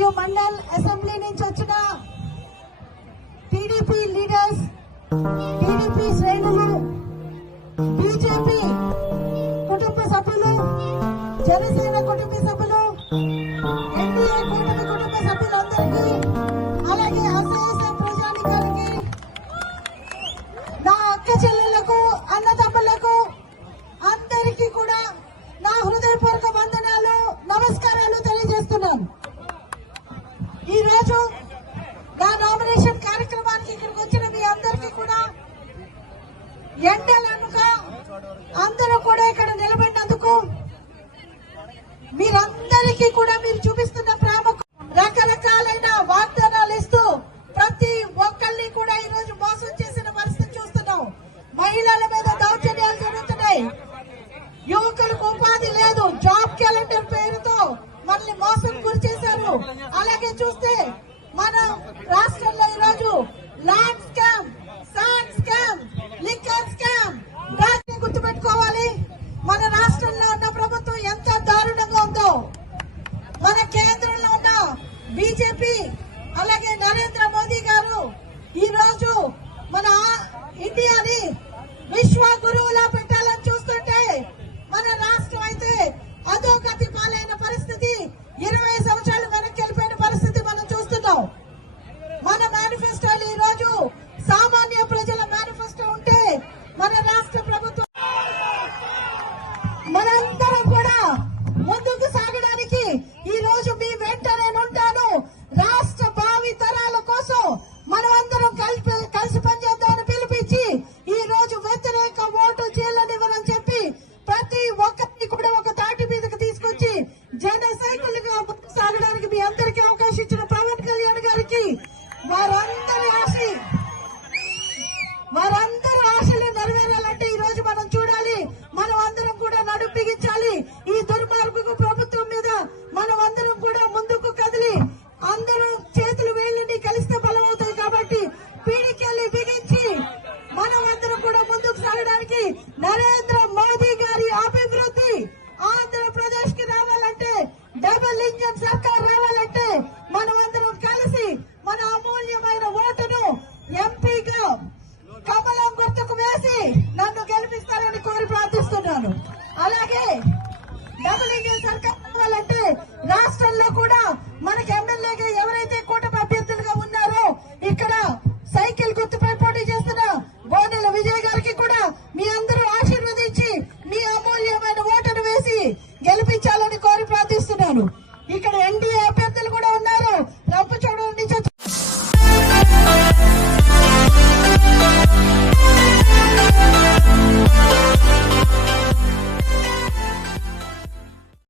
మరియు మండల్ అసెంబ్లీ నుంచి వచ్చిన టీడీపీ లీడర్స్, టీడీపీ శ్రేణులు, బీజేపీ కుటుంబ సభ్యులు, జనసేన కుటుంబ సభ్యులు, ఎన్డీఏ కూటమి కుటుంబ సభ్యులందరికీ, అలాగే అసహ్య ప్రజానికానికి, నా అక్క చెల్లెళ్లకు, అన్నదమ్ములకు అందరికీ కూడా నా హృదయపూర్వక వందనాలు, నమస్కారాలు తెలియజేస్తున్నాను. ఈ రోజు నా నామినేషన్ కార్యక్రమానికి ఇక్కడికి వచ్చిన మీ అందరికీ కూడా ఎండలనుక అందరూ కూడా ఇక్కడ నిలబడినందుకు మీరందరికీ కూడా మీరు చూపిస్తున్న ప్రేమ, రకరకాలైన వాగ్దానాలు ఇస్తూ ప్రతి ఒక్కరిని కూడా ఈ రోజు మోసం చేసిన పరిస్థితి చూస్తున్నాం. మహిళల మీద దౌర్జన్యాలు జరుగుతున్నాయి, యువకులకు ఉపాధి లేదు, జాబ్ క్యాలెండర్ పేరుతో మనల్ని మోసం గురి చేశారు. అలాగే చూస్తే మన రాష్ట్రంలో ఈరోజు land scam, sand scam, liquor scam, గుర్తుపెట్టుకోవాలి. మన రాష్ట్రంలో ఉన్న ప్రభుత్వం ఎంత దారుణంగా ఉందో, మన కేంద్రంలో ఉన్న బీజేపీ అలాగే నరేంద్ర మోదీ గారు ఈ రోజు మన ఇండియాని విశ్వ గురువులా పెట్టాలని చూస్తుంటే మన రాష్ట్రం అయితే అధోగతి పాలైన పరిస్థితి, 20 సంవత్సరాలు వెనక్కి వెళ్ళిపోయిన పరిస్థితి మనం చూస్తున్నాం. మన మేనిఫెస్టోలు ఈ రోజు సామాన్య ప్రజల మేనిఫెస్టో ఉంటే మన రాష్ట్ర ప్రభుత్వం మనందరం కూడా ముందుకు సాగడానికి ఈ రోజు మీ వెంట నేనుంటాను. రాష్ట్ర భావి తరాల కోసం మనం అందరం కలిసి పనిచేద్దామని పిలిపించి ఈ రోజు వ్యతిరేక ఓటు చేయలేనివ్వరని చెప్పి ప్రతి ఒక్కరిని కూడా ఒక తాటి మీదకి తీసుకొచ్చి జన సైకిల్గా ముందుకు సాగడానికి మీ అందరికీ అవకాశం ఇచ్చిన పవన్ కళ్యాణ్ గారికి వారందరి ఆశలు నెరవేరాలంటే ఈ రోజు మనం చూడాలి. మనం అందరం కూడా నడుం బిగించాలి. ఈ దుర్మార్గపు ప్రభుత్వం మీద మనం అందరం కూడా ముందుకు కదిలి అందరూ చేతులు వేళ్ళని కలిస్తే బలం అవుతాయి. కాబట్టి పీడికెళ్ళి బిగించి మనం అందరం కూడా ముందుకు సాగడానికి నరేంద్ర మోదీ గారి అభివృద్ధి ఆంధ్రప్రదేశ్ కి రావాలంటే, డబుల్ ఇంజన్ సర్కార్ రావాలంటే మనం అందరం కలిసి మన అమూల్యమైన ఓటును ఎంపీగా కమలం గుర్తుకు వేసి నన్ను గెలిపిస్తారని కోరి ప్రార్థిస్తున్నాను. అలాగే డబుల్ ఇంజన్ సర్కార్ రావాలంటే రాష్ట్రంలో కూడా మనకి ఎమ్మెల్యేగా ఎవరైతే కూటమి అభ్యర్థులుగా ఉన్నారో ఇక్కడ సైకిల్ గుర్తుపై పోటీ చేస్తున్న బోనెల విజయ్ గారికి కూడా మీ అందరూ ఆశీర్వదించి మీ అమూల్యమైన ఓటును వేసి గెలిపించాలని కోరి ప్రార్థిస్తున్నాను.